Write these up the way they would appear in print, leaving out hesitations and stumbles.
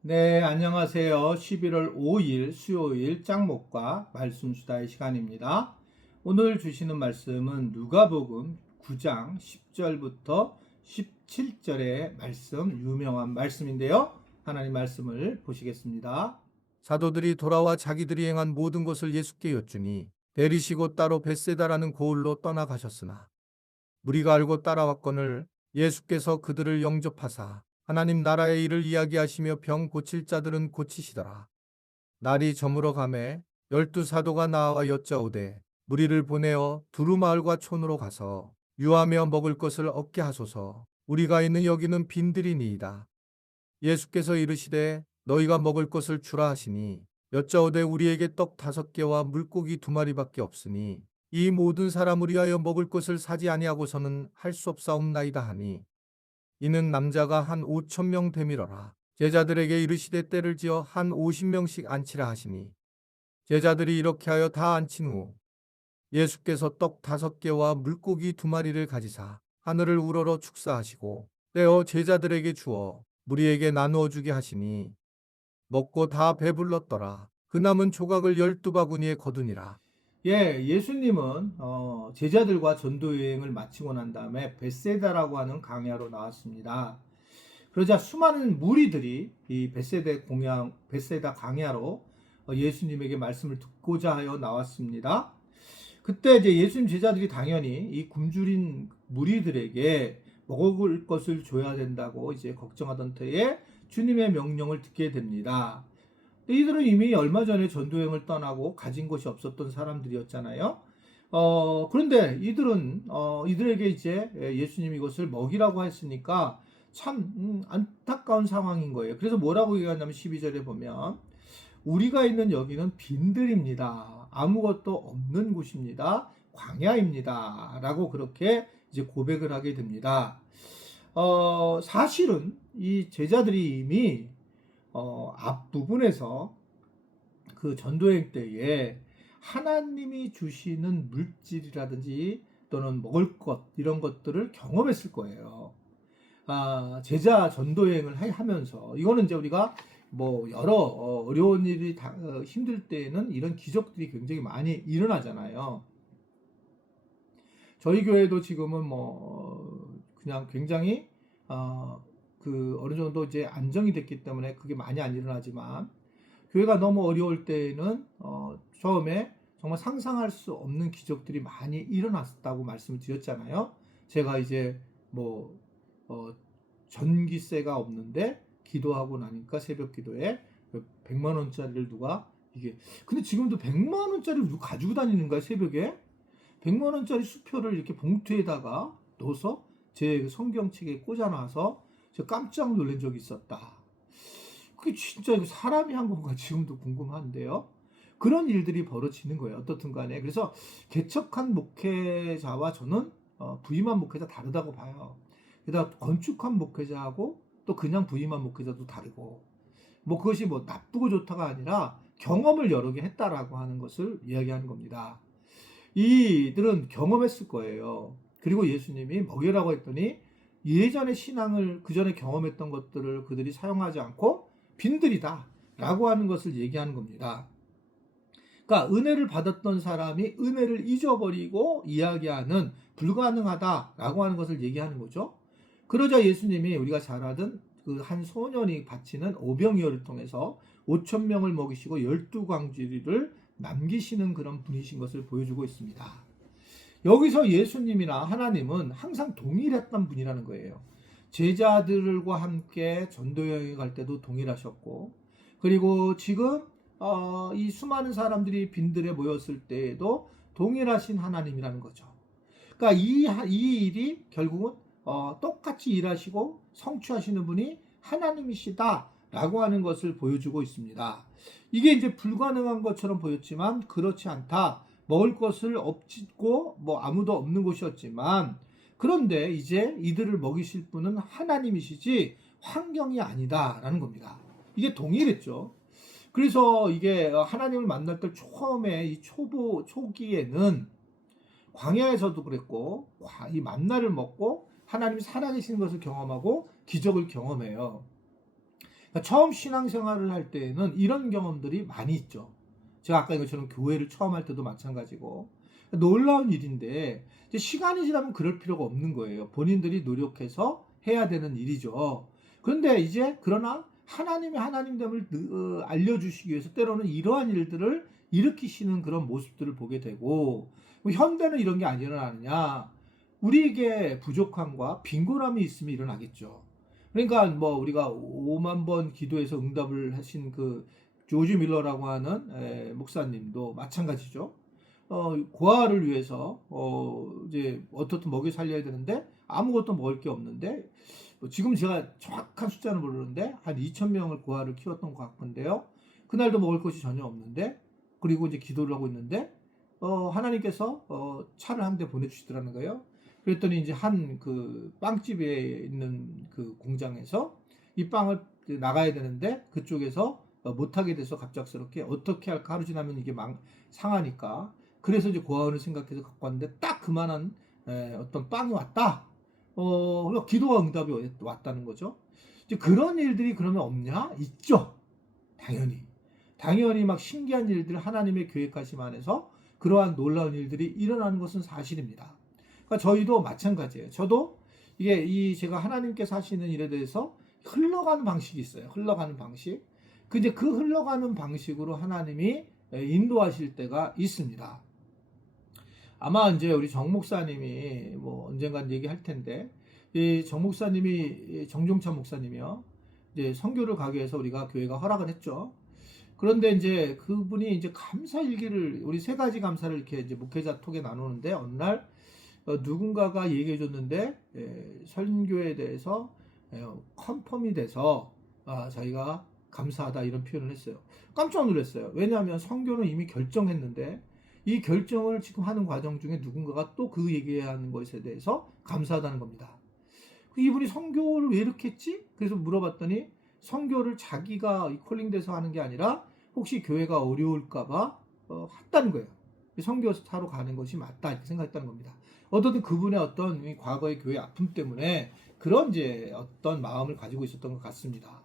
네, 안녕하세요. 11월 5일 수요일 짱목과 말씀 수다의 시간입니다. 오늘 주시는 말씀은 누가복음 9장 10절부터 17절의 말씀, 유명한 말씀인데요. 하나님 말씀을 보시겠습니다. 사도들이 돌아와 자기들이 행한 모든 것을 예수께 여쭈니 내리시고 따로 벳세다라는 고을로 떠나가셨으나 무리가 알고 따라왔거늘 예수께서 그들을 영접하사 하나님 나라의 일을 이야기하시며 병 고칠 자들은 고치시더라. 날이 저물어 가매 12사도가 나와 여짜오되 무리를 보내어 두루마을과 촌으로 가서 유하며 먹을 것을 얻게 하소서. 우리가 있는 여기는 빈들이니이다. 예수께서 이르시되 너희가 먹을 것을 주라 하시니 여짜오되 우리에게 떡 5개와 물고기 2마리밖에 없으니 이 모든 사람을 위하여 먹을 것을 사지 아니하고서는 할 수 없사옵나이다 하니 이는 남자가 한 5,000명 되밀어라. 제자들에게 이르시되 때를 지어 한 50명씩 앉히라 하시니 제자들이 이렇게 하여 다 앉힌 후 예수께서 떡 5개와 물고기 2마리를 가지사 하늘을 우러러 축사하시고 떼어 제자들에게 주어 무리에게 나누어 주게 하시니 먹고 다 배불렀더라. 그 남은 조각을 12바구니에 거두니라. 예, 예수님은 제자들과 전도 여행을 마치고 난 다음에 벳세다라고 하는 강야로 나왔습니다. 그러자 수많은 무리들이 이 벳세다 강야로 예수님에게 말씀을 듣고자 하여 나왔습니다. 그때 이제 예수님 제자들이 당연히 이 굶주린 무리들에게 먹을 것을 줘야 된다고 이제 걱정하던 터에 주님의 명령을 듣게 됩니다. 이들은 이미 얼마 전에 전도여행을 떠나고 가진 것이 없었던 사람들이었잖아요. 그런데 이들에게 이제 예수님이 이것을 먹이라고 했으니까 참 안타까운 상황인 거예요. 그래서 뭐라고 얘기하냐면 12절에 보면 우리가 있는 여기는 빈들입니다. 아무것도 없는 곳입니다. 광야입니다. 라고 그렇게 이제 고백을 하게 됩니다. 사실은 이 제자들이 이미 앞부분에서 그 전도행 때에 하나님이 주시는 물질이라든지 또는 먹을 것 이런 것들을 경험했을 거예요. 제자 전도여행을 하면서 이거는 이제 우리가 뭐 여러 어려운 일이 힘들 때에는 이런 기적들이 굉장히 많이 일어나잖아요. 저희 교회도 지금은 뭐 그냥 굉장히 그 어느 정도 이제 안정이 됐기 때문에 그게 많이 안 일어나지만 교회가 너무 어려울 때에는 처음에 정말 상상할 수 없는 기적들이 많이 일어났다고 말씀을 드렸잖아요. 제가 이제 뭐 전기세가 없는데 기도하고 나니까 새벽 기도에 100만 원짜리를 누가 이게 근데 지금도 100만 원짜리를 누가 가지고 다니는 거야 새벽에 100만 원짜리 수표를 이렇게 봉투에다가 넣어서 제 성경책에 꽂아놔서 저 깜짝 놀란 적이 있었다. 그게 진짜 사람이 한 건가 지금도 궁금한데요. 그런 일들이 벌어지는 거예요. 어떻든 간에. 그래서 개척한 목회자와 저는 부임한 목회자 다르다고 봐요. 게다가 건축한 목회자하고 또 그냥 부임한 목회자도 다르고 뭐 그것이 뭐 나쁘고 좋다가 아니라 경험을 여러 개 했다라고 하는 것을 이야기하는 겁니다. 이들은 경험했을 거예요. 그리고 예수님이 먹이라고 했더니 예전의 신앙을 그 전에 경험했던 것들을 그들이 사용하지 않고 빈들이다 라고 하는 것을 얘기하는 겁니다. 그러니까 은혜를 받았던 사람이 은혜를 잊어버리고 이야기하는 불가능하다라고 하는 것을 얘기하는 거죠. 그러자 예수님이 우리가 잘 알던 그 한 소년이 바치는 오병이어를 통해서 5천 명을 먹이시고 12광주리를 남기시는 그런 분이신 것을 보여주고 있습니다. 여기서 예수님이나 하나님은 항상 동일했던 분이라는 거예요. 제자들과 함께 전도여행에 갈 때도 동일하셨고 그리고 지금 이 수많은 사람들이 빈들에 모였을 때에도 동일하신 하나님이라는 거죠. 그러니까 이 일이 결국은 똑같이 일하시고 성취하시는 분이 하나님이시다라고 하는 것을 보여주고 있습니다. 이게 이제 불가능한 것처럼 보였지만 그렇지 않다. 먹을 것을 없고 뭐 아무도 없는 곳이었지만 그런데 이제 이들을 먹이실 분은 하나님이시지 환경이 아니다라는 겁니다. 이게 동일했죠. 그래서 이게 하나님을 만날 때 처음에 이 초기에는 광야에서도 그랬고 이 만나를 먹고 하나님이 살아계시는 것을 경험하고 기적을 경험해요. 그러니까 처음 신앙생활을 할 때에는 이런 경험들이 많이 있죠. 제가 아까 이것처럼 교회를 처음 할 때도 마찬가지고 놀라운 일인데 이제 시간이 지나면 그럴 필요가 없는 거예요. 본인들이 노력해서 해야 되는 일이죠. 그런데 이제 그러나 하나님이 하나님됨을 알려주시기 위해서 때로는 이러한 일들을 일으키시는 그런 모습들을 보게 되고 현대는 이런 게 안 일어나느냐? 우리에게 부족함과 빈곤함이 있으면 일어나겠죠. 그러니까 뭐 우리가 5만 번 기도해서 응답을 하신 그 조지 밀러라고 하는 목사님도 마찬가지죠. 고아를 위해서 이제 어떻든 먹여 살려야 되는데 아무것도 먹을 게 없는데 지금 제가 정확한 숫자는 모르는데 한 2,000명을 고아를 키웠던 것 같은데요. 그날도 먹을 것이 전혀 없는데 그리고 이제 기도를 하고 있는데 하나님께서 차를 한 대 보내주시더라는 거예요. 그랬더니 이제 한 그 빵집에 있는 그 공장에서 이 빵을 나가야 되는데 그쪽에서 못하게 돼서 갑작스럽게 어떻게 할까 하루 지나면 이게 상하니까 그래서 이제 고아원을 생각해서 갖고 왔는데 딱 그만한 어떤 빵이 왔다. 기도와 응답이 왔다는 거죠. 이제 그런 일들이 그러면 없냐? 있죠. 당연히. 당연히 막 신기한 일들 하나님의 계획하심 안에서 그러한 놀라운 일들이 일어나는 것은 사실입니다. 그러니까 저희도 마찬가지예요. 저도 이게 제가 하나님께서 하시는 일에 대해서 흘러가는 방식이 있어요. 흘러가는 방식. 이제 그 흘러가는 방식으로 하나님이 인도하실 때가 있습니다. 아마 이제 우리 정 목사님이 뭐 언젠간 얘기할 텐데 이 정 목사님이 정종찬 목사님이요. 이제 선교를 가기 위해서 우리가 교회가 허락을 했죠. 그런데 이제 그분이 이제 감사 일기를 우리 세 가지 감사를 이렇게 이제 목회자 톡에 나누는데 어느 날 누군가가 얘기해 줬는데 선교에 대해서 컨펌이 돼서 저희가 감사하다 이런 표현을 했어요. 깜짝 놀랐어요. 왜냐하면 선교는 이미 결정했는데 이 결정을 지금 하는 과정 중에 누군가가 또 그 얘기하는 것에 대해서 감사하다는 겁니다. 이분이 선교를 왜 이렇게 했지? 그래서 물어봤더니 선교를 자기가 콜링돼서 하는 게 아니라 혹시 교회가 어려울까봐 했다는 거예요. 선교사로 가는 것이 맞다 이렇게 생각했다는 겁니다. 어쨌든 그분의 어떤 과거의 교회 아픔 때문에 그런 이제 어떤 마음을 가지고 있었던 것 같습니다.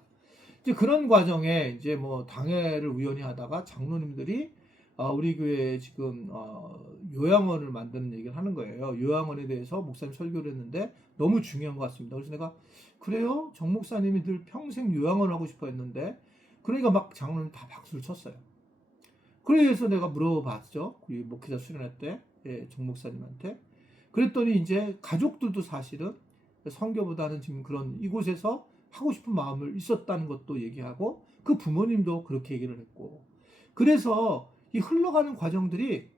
이제 그런 과정에 이제 뭐 당회를 우연히 하다가 장로님들이 우리 교회에 지금 요양원을 만드는 얘기를 하는 거예요. 요양원에 대해서 목사님 설교를 했는데 너무 중요한 것 같습니다. 그래서 내가 그래요? 정 목사님이 늘 평생 요양원을 하고 싶어 했는데 그러니까 막 장로님 다 박수를 쳤어요. 그래서 내가 물어봤죠. 목회자 수련회 때 정 목사님한테. 그랬더니 이제 가족들도 사실은 선교보다는 지금 그런 이곳에서 하고 싶은 마음을 있었다는 것도 얘기하고 그 부모님도 그렇게 얘기를 했고 그래서 이 흘러가는 과정들이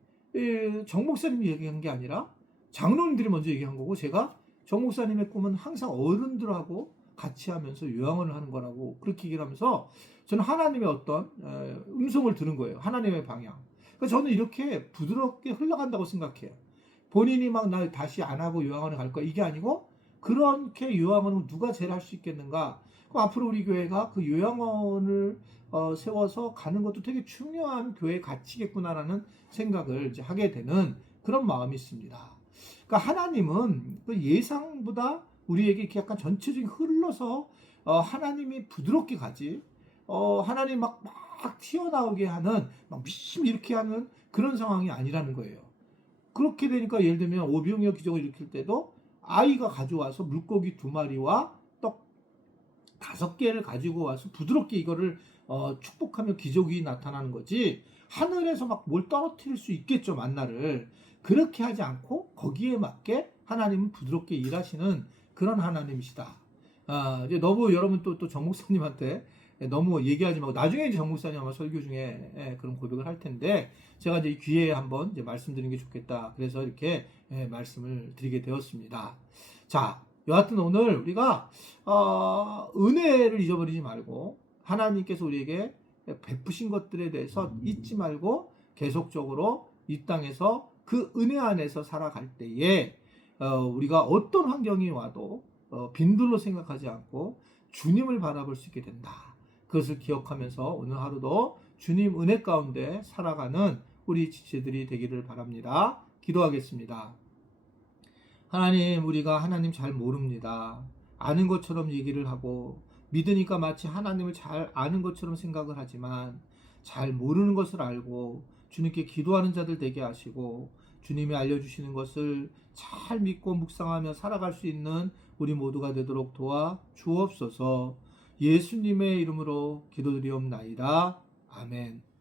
정 목사님이 얘기한 게 아니라 장로님들이 먼저 얘기한 거고 제가 정 목사님의 꿈은 항상 어른들하고 같이 하면서 요양원을 하는 거라고 그렇게 얘기를 하면서 저는 하나님의 어떤 음성을 들은 거예요. 하나님의 방향. 그러니까 저는 이렇게 부드럽게 흘러간다고 생각해요. 본인이 막 나 다시 안 하고 요양원에 갈 거야 이게 아니고 그렇게 요양원은 누가 제일 할 수 있겠는가? 그럼 앞으로 우리 교회가 그 요양원을 세워서 가는 것도 되게 중요한 교회 가치겠구나라는 생각을 이제 하게 되는 그런 마음이 있습니다. 그러니까 하나님은 그 예상보다 우리에게 이렇게 약간 전체적인 흘러서 하나님이 부드럽게 가지 하나님 막 튀어나오게 하는 막 미심 이렇게 하는 그런 상황이 아니라는 거예요. 그렇게 되니까 예를 들면 오병이어 기적을 일으킬 때도 아이가 가져와서 물고기 2마리와 떡 5개를 가지고 와서 부드럽게 이거를 축복하며 기적이 나타나는 거지 하늘에서 막 뭘 떨어뜨릴 수 있겠죠 만나를 그렇게 하지 않고 거기에 맞게 하나님은 부드럽게 일하시는 그런 하나님이시다. 이제 너무 여러분 또 정 목사님한테 너무 얘기하지 말고 나중에 이제 정 목사님 아마 설교 중에 그런 고백을 할 텐데 제가 이제 기회에 한번 이제 말씀드리는 게 좋겠다. 그래서 이렇게 말씀을 드리게 되었습니다. 자, 여하튼 오늘 우리가 은혜를 잊어버리지 말고 하나님께서 우리에게 베푸신 것들에 대해서 잊지 말고 계속적으로 이 땅에서 그 은혜 안에서 살아갈 때에 우리가 어떤 환경이 와도 빈들로 생각하지 않고 주님을 바라볼 수 있게 된다. 그것을 기억하면서 오늘 하루도 주님 은혜 가운데 살아가는 우리 지체들이 되기를 바랍니다. 기도하겠습니다. 하나님, 우리가 하나님 잘 모릅니다. 아는 것처럼 얘기를 하고 믿으니까 마치 하나님을 잘 아는 것처럼 생각을 하지만 잘 모르는 것을 알고 주님께 기도하는 자들 되게 하시고 주님이 알려주시는 것을 잘 믿고 묵상하며 살아갈 수 있는 우리 모두가 되도록 도와 주옵소서. 예수님의 이름으로 기도드리옵나이다. 아멘.